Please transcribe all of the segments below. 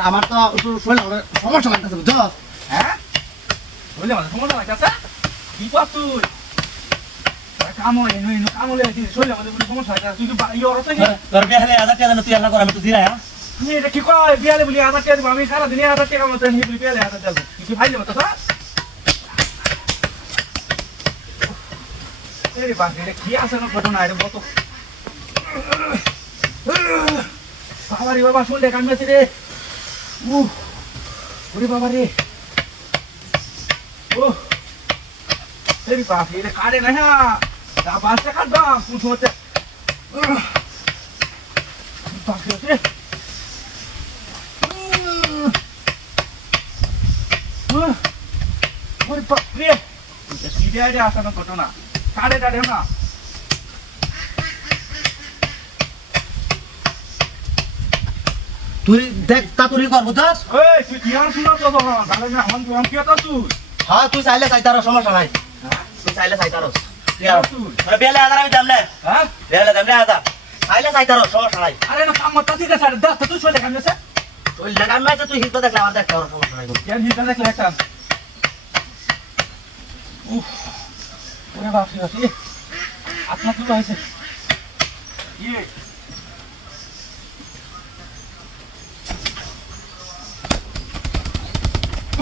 আমার হ্যাঁ তো সমস্যা লাগতেছে বুঝছ? হ্যাঁ সমস্যা লাগতেছে কি কর তুই? কি কর দিরা হ্যাঁ? আছে না ঘটনা? এটা কত? বাবা রে বাবা শুনলে কান মেছি রে। উহ ওরে বাবা রে। ও এই বাস এটা কাটে না হ্যাঁ? তা বাসটা কাটবা কোন সময়তে বাস রে ওরে বাপরে। সিধে আইডে আসানো ঘটনা কারে টাড়ে না? তুই দেখ তাড়াতাড়ি কর বুঝছস এই তুই কি আর শোনা তো তাহলে না হন তুই কি তো তুই। হ্যাঁ তুই চাইলে চাইতারো সমস্যা নাই। তুই চাইলে চাইতারো আর বিহারে হাজার আমি দাম না। হ্যাঁ? বিহারে দাম না হাজার চাইলে চাইতারো সমস্যা নাই। আরে না কাম মত ঠিক আছে দাস তুই চলে কাম আছে। তুই লাগাম নাই তুই হিট দেখলে আমার দেখতে সমস্যা নাই। কেন হিটা দেখলে একটা? উফ ওরে বাপ রে বাপ আপনার কি হয়েছে? ইয়ে।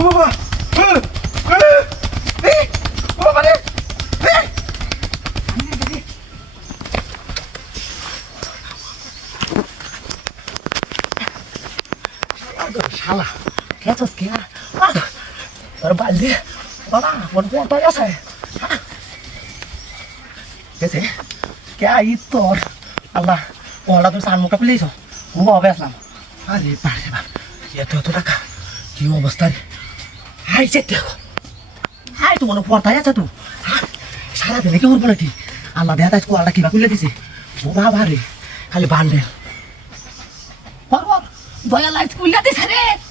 বাবা এ এ ও বাবা রে এ শালা খেছস কে তোর বালদি বাবা মন পড়তা গেছে গেছে কে আই তোর আল্লাহ ওলা তুই সান মুখটা খুলেছ ও বাবা আসলাম আরে বারে বাপ এত এত টাকা কি অবস্থা রে হাই যে দেখো হাই তো মনে পড়তা গেছে তো সারাদিনে কি করব নাকি আল্লাহ দেয়া তাই কোয়ালটা কিবা খুলে দিছে ও বাবা রে খালি বান্ডেল পর পর দয়া লাইট খুলে দিছে